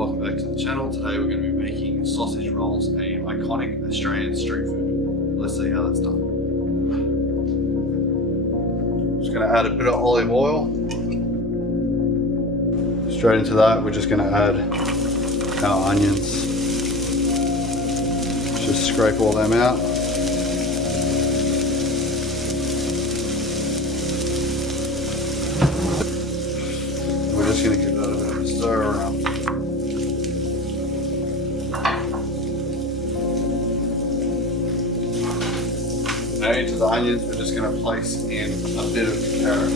welcome back to the channel. Today we're going to be making sausage rolls, an iconic Australian street food. Let's see how that's done. Just going to add a bit of olive oil. Straight into that we're just going to add our onions. Just scrape all them out. We're just going to give that a bit of a stir around. Now into the onions we're just going to place in a bit of carrot.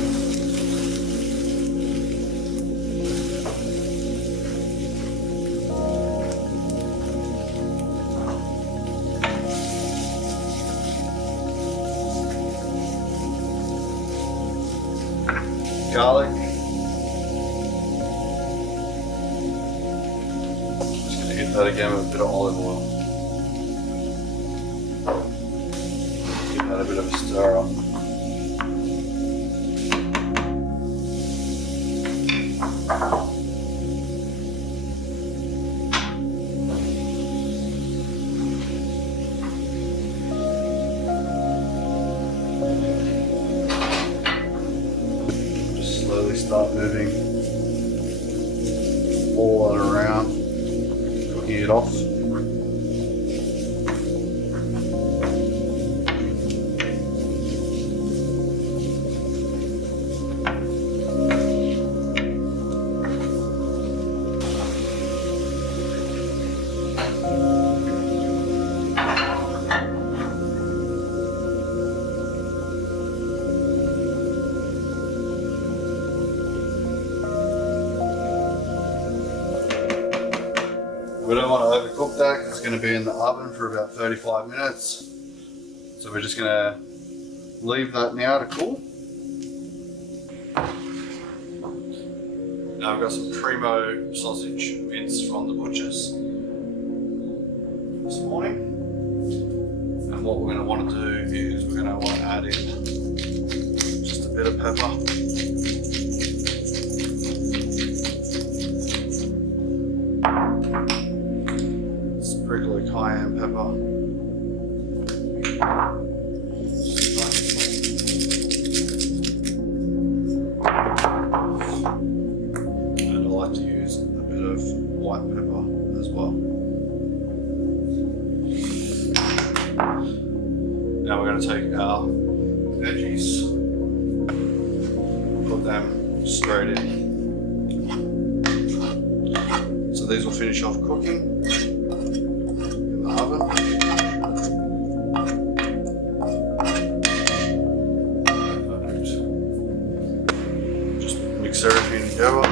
Garlic. Just going to hit that again with a bit of olive oil. Give that a bit of a stir up. Slowly start moving all that around, cooking it off. We don't want to overcook that because it's going to be in the oven for about 35 minutes. So we're just going to leave that now to cool. Now I've got some Primo sausage mince from the butchers this morning. And what we're going to want to do is we're going to want to add in just a bit of pepper. Regular cayenne pepper. And I like to use a bit of white pepper as well. Now we're going to take our veggies, put them straight in. So these will finish off cooking. Oven. Just mix everything together.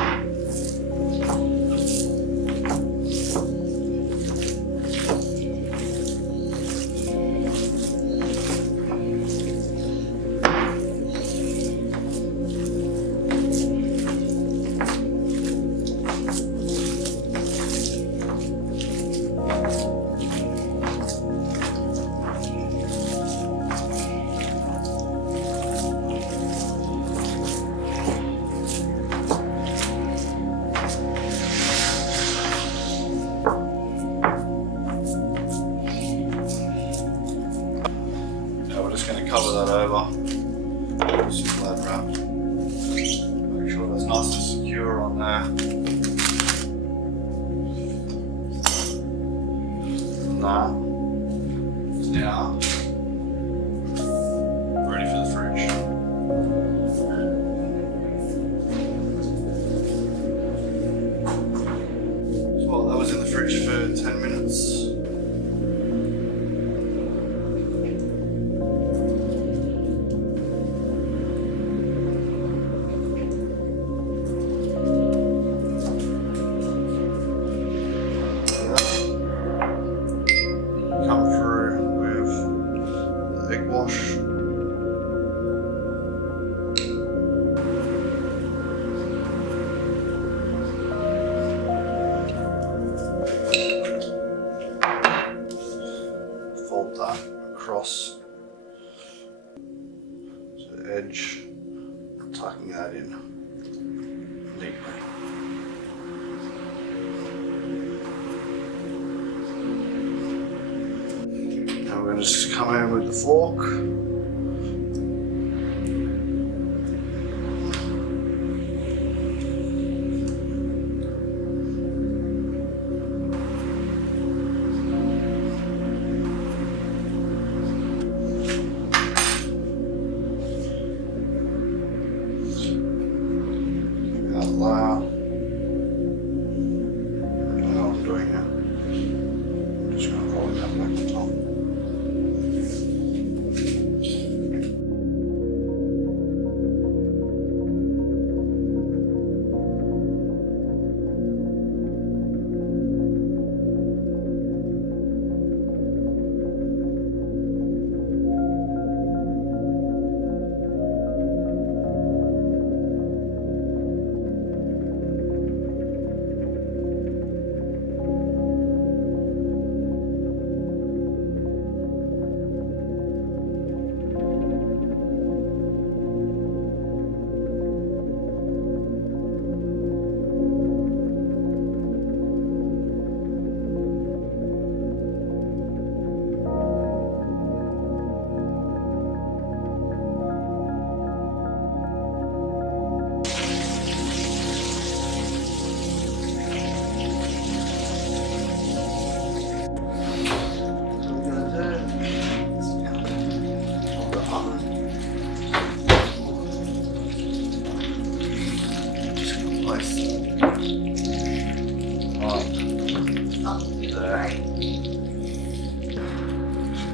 Cover that over, just flat wrap. Make sure that's nice and secure on there. And that is now ready for the fridge. So that was in the fridge for 10 minutes. Come through with the egg wash. Fold that across to the edge, tucking that in neatly. just come in with the fork.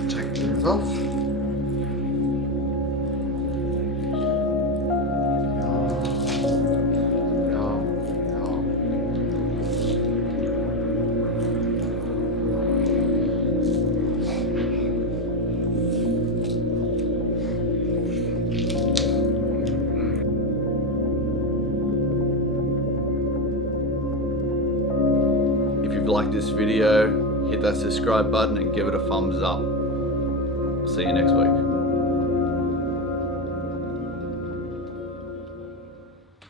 Take these off. If you've liked this video, hit that subscribe button and give it a thumbs up. See you next week.